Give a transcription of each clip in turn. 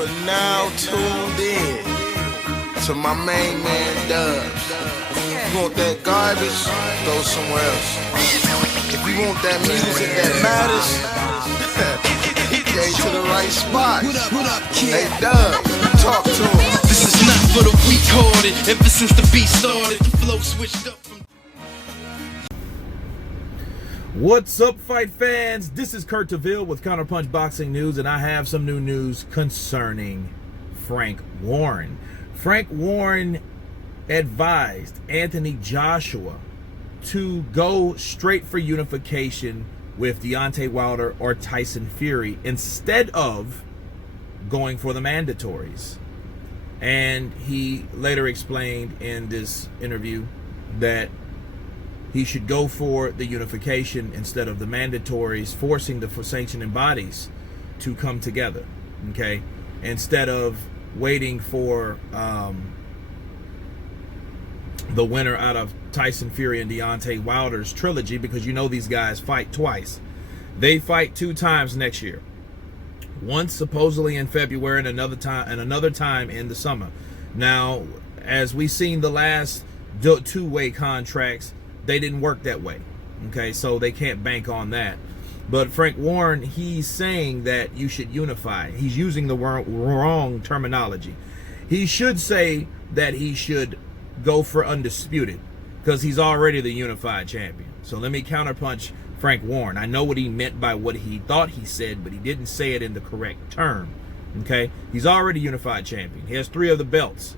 are now tuned in to my main man Dubs. If you want that garbage, go somewhere else. If you want that music that matters, he came to the right spot. What up, kid? Hey Dub, talk to him. This is not for the weak-hearted. Ever since the beat started, the flow switched up from... What's up, fight fans? This is Kurt DeVille with Counterpunch Boxing News, and I have some new news concerning Frank Warren. Frank Warren advised Anthony Joshua to go straight for unification with Deontay Wilder or Tyson Fury instead of going for the mandatories. And he later explained in this interview that he should go for the unification instead of the mandatories, forcing the sanctioning bodies to come together, okay? Instead of waiting for the winner out of Tyson Fury and Deontay Wilder's trilogy, because you know these guys fight twice. They fight 2 times next year. Once supposedly in February and another time in the summer. Now, as we've seen the last 2-way contracts, they didn't work that way, okay? So they can't bank on that. But Frank Warren, he's saying that you should unify. He's using the wrong terminology. He should say that he should go for Undisputed, because he's already the unified champion. So let me counterpunch Frank Warren. I know what he meant by what he thought he said, but he didn't say it in the correct term, okay? He's already unified champion. He has 3 of the belts.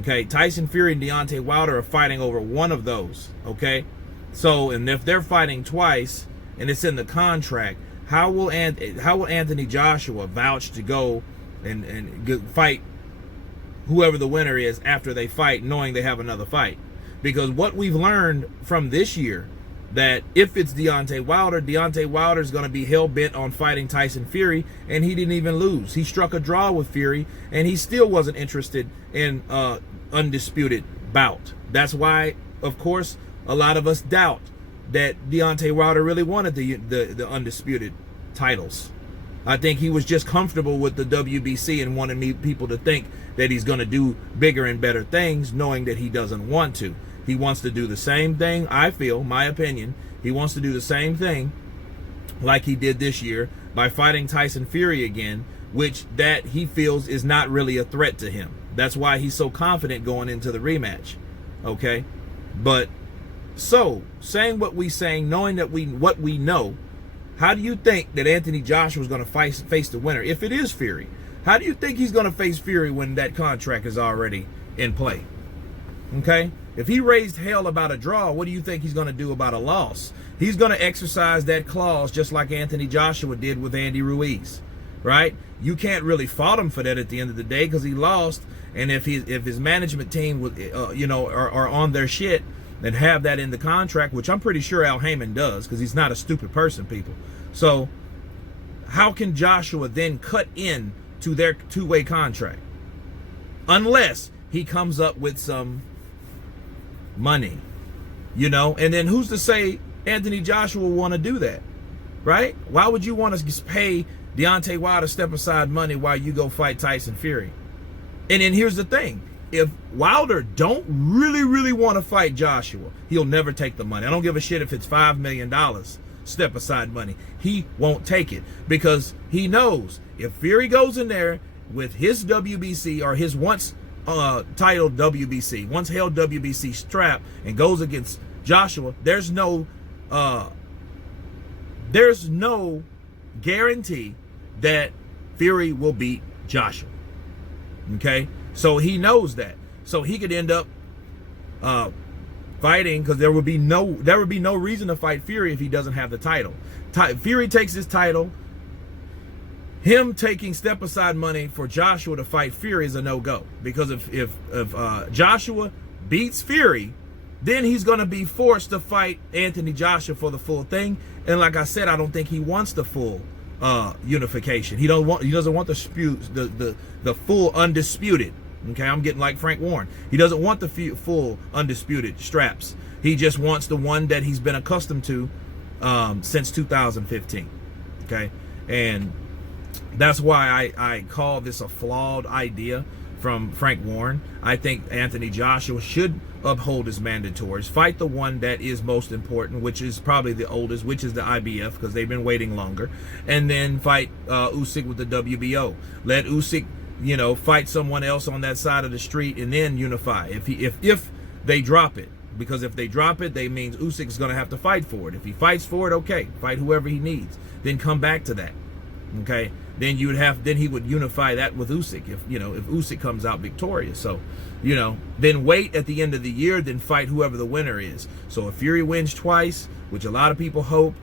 Okay, Tyson Fury and Deontay Wilder are fighting over 1 of those, okay? So, and if they're fighting twice and it's in the contract, how will Anthony Joshua vouch to go and fight whoever the winner is after they fight, knowing they have another fight? Because what we've learned from this year, that if it's Deontay Wilder is going to be hell-bent on fighting Tyson Fury, and he didn't even lose. He struck a draw with Fury, and he still wasn't interested in Undisputed bout. That's why, of course, a lot of us doubt that Deontay Wilder really wanted the Undisputed titles. I think he was just comfortable with the WBC and wanted people to think that he's going to do bigger and better things, knowing that he doesn't want to. He wants to do the same thing, I feel, my opinion. He wants to do the same thing like he did this year by fighting Tyson Fury again, which that he feels is not really a threat to him. That's why he's so confident going into the rematch, okay? But so, saying what we saying, knowing that what we know, how do you think that Anthony Joshua is going to face the winner? If it is Fury, how do you think he's going to face Fury when that contract is already in play? Okay? If he raised hell about a draw, what do you think he's going to do about a loss? He's going to exercise that clause just like Anthony Joshua did with Andy Ruiz, right? You can't really fault him for that at the end of the day, because he lost. And if his management team would, are on their shit and have that in the contract, which I'm pretty sure Al Heyman does, because he's not a stupid person, people. So how can Joshua then cut in to their 2-way contract unless he comes up with some money, and then who's to say Anthony Joshua will want to do that, right? Why would you want to pay Deontay Wilder step aside money while you go fight Tyson Fury? And then here's the thing, if Wilder don't really want to fight Joshua, he'll never take the money. I don't give a shit if it's $5 million step aside money. He won't take it, because he knows if Fury goes in there with his WBC or his once titled WBC, once held WBC strap, and goes against Joshua, there's no guarantee that Fury will beat Joshua. Okay, so he knows that, so he could end up fighting, because there would be no reason to fight Fury if he doesn't have the title. Fury takes his title. Him taking step aside money for Joshua to fight Fury is a no-go, because if Joshua beats Fury, then he's going to be forced to fight Anthony Joshua for the full thing. And like I said, I don't think he wants the full unification. He doesn't want the full Undisputed. Okay, I'm getting like Frank Warren. He doesn't want the full Undisputed straps. He just wants the one that he's been accustomed to since 2015. Okay, and That's why I call this a flawed idea from Frank Warren. I think Anthony Joshua should uphold his mandatories, fight the one that is most important, which is probably the oldest, which is the IBF, because they've been waiting longer, and then fight Usyk with the WBO. Let Usyk, you know, fight someone else on that side of the street, and then unify. If they drop it, because if they drop it, that means Usyk's going to have to fight for it. If he fights for it, okay, fight whoever he needs. Then come back to that. Okay, then he would unify that with Usyk if Usyk comes out victorious. So, then wait at the end of the year, then fight whoever the winner is. So if Fury wins twice, which a lot of people hope,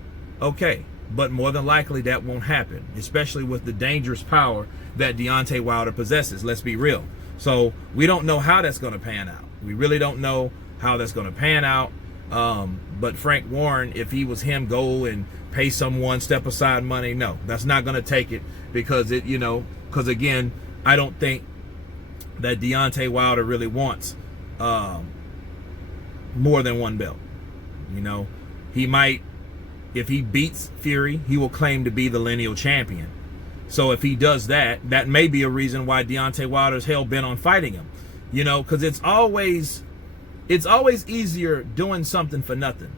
okay, but more than likely that won't happen, especially with the dangerous power that Deontay Wilder possesses. Let's be real. So we don't know how that's going to pan out. We really don't know how that's going to pan out. But Frank Warren, if he was him, go and pay someone, step aside money. No, that's not going to take it, because because again, I don't think that Deontay Wilder really wants more than one belt. He might, if he beats Fury, he will claim to be the lineal champion. So if he does that, that may be a reason why Deontay Wilder's hell bent on fighting him. Because it's always easier doing something for nothing,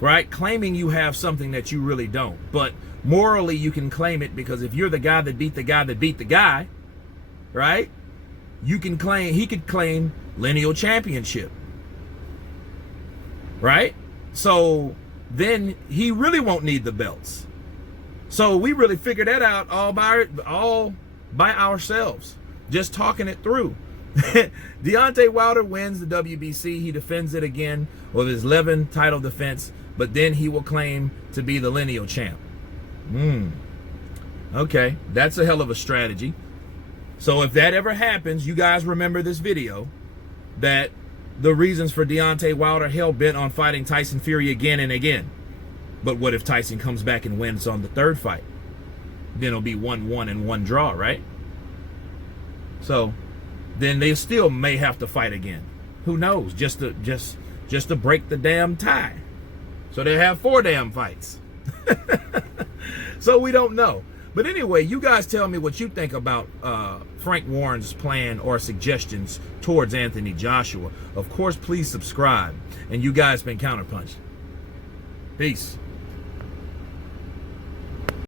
right? Claiming you have something that you really don't. But morally, you can claim it, because if you're the guy that beat the guy that beat the guy, right? He could claim lineal championship, right? So then he really won't need the belts. So we really figured that out all by ourselves, just talking it through. Deontay Wilder wins the WBC. He defends it again with his 11th title defense, but then he will claim to be the lineal champ. Okay, that's a hell of a strategy. So if that ever happens, you guys remember this video, that the reasons for Deontay Wilder hell-bent on fighting Tyson Fury again and again. But what if Tyson comes back and wins on the third fight? Then it'll be 1-1 and 1 draw, right? So then they still may have to fight again. Who knows? Just to break the damn tie. So they have 4 damn fights. So we don't know. But anyway, you guys tell me what you think about Frank Warren's plan or suggestions towards Anthony Joshua. Of course, please subscribe. And you guys been Counterpunched. Peace.